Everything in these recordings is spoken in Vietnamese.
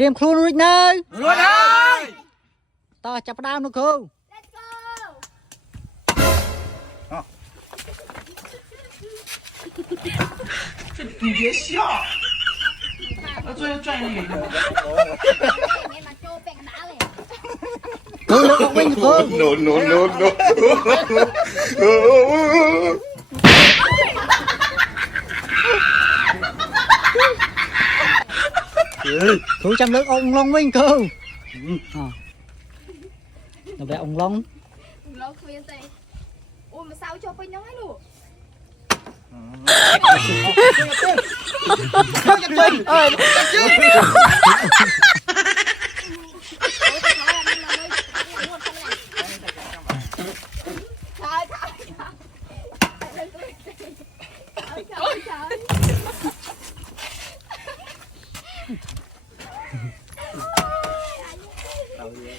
รียมครูนุ้ยเนย rồi ơi ต่อจับดาวนุ้ยครู 你别笑转一个 ครูเลือกวิ่งครู no. ครูจำเลือกองลงวิ่งครูเราไปองลง Lo khuyên tì. Ui mà sao cho bên nhóm ấy luôn.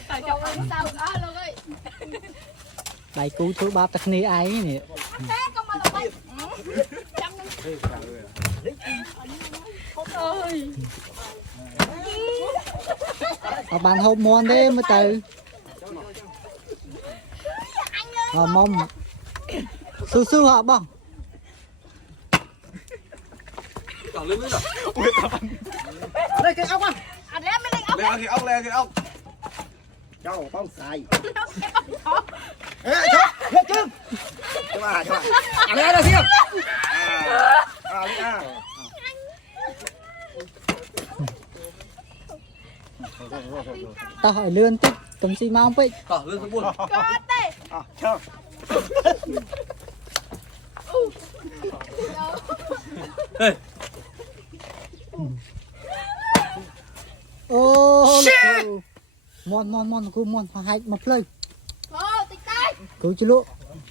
Trời chồng ơi sao đó luôn ơi. ដៃគូធ្វើបាបតែគ្នាឯងនេះ Thế con mà là bay. Chăm lên. Ôi. អត់បានហូបមន់ទេមើលទៅមុំស៊ូហ่ะបង Tỏ lên rồi Đây cái ốc á. À đấy mới lên ốc. lên cái ốc Cho bông xài. Ê, cho chứ. Cho mà. À đây là riêng. tao hỏi lươn tích tấm xi măng vậy Tỏ lên cái buồn Có tê. Cho. Ê ô mon cô mon hai mà play Ô tịch tay. cô chưa lụa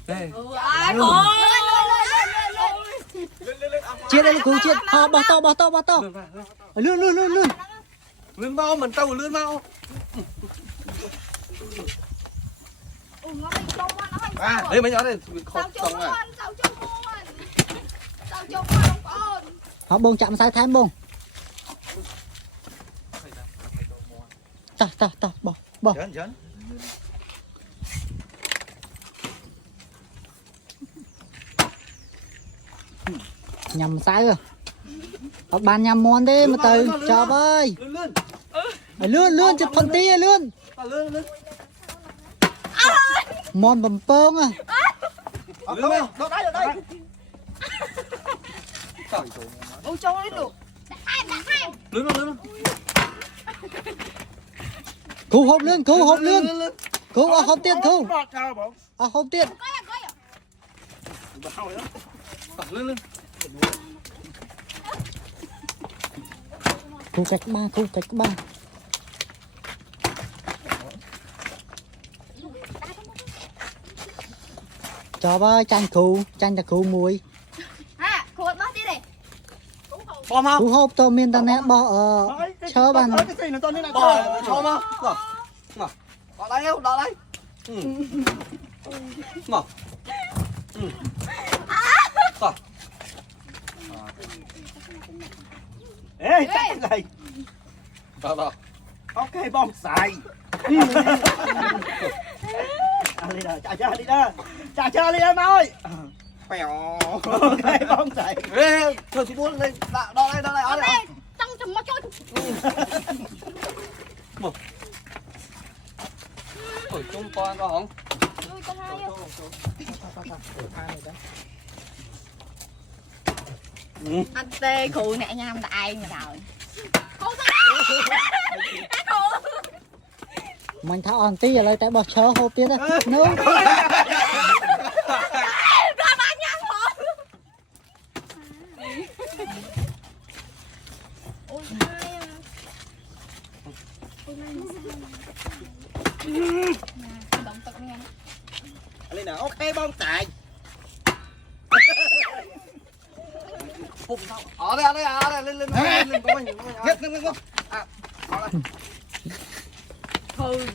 Ê Ai thôi. chia đây là cô chia bỏ to lươn Lươn bao mình tao lươn bao Ui nó bị trông nó hành sao. Đây mấy nhỏ đây Sao trông con. Sao trông con. Sao trông con. họ bông chạm sai thêm bông ta bỏ Chấn. nhầm sai rồi ở bàn nhầm món đi mà từ chờ ơi lươn chụp phần tí lươn món bầm pơm à Đâu đây. Ui trông ấy đủ. Đặt hai. Lươn cứu hộp lươn cứu hộp tiền cứu hộp tiền Tỏ lên cứu cách ba cho ơi tranh là cứu muối À, khuôn bác đi đi. Bom không? cứu hộp cho miền tây nè bỏ chờ bàn Cái gì nó to nên là Bỏ cho không? Ngỏ Đỏ đây không? Đỏ đây Ngỏ Ngỏ Ê, chắc cái gì? Đỏ Ok, bông xài. Đi đó, trả đi em ơi. Bèo Ok, bông xài. Ê, thôi chú buôn lên Đỏ đây Ở đây, trong chùm nó trôi. Ôi, chung con có không? Ui, con hai anh tê khù nè nhằm đại mà trời. mình tháo ăn tí rồi tại bỏ chờ hộp tiền đó nữa Lên nào, ok bông xài. Phục sao? Ở đây, lên có mình Giết lên không? À, ở đây Hừ.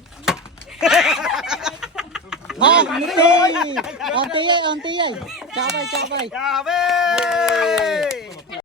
on tí ơi cho bay Chào về.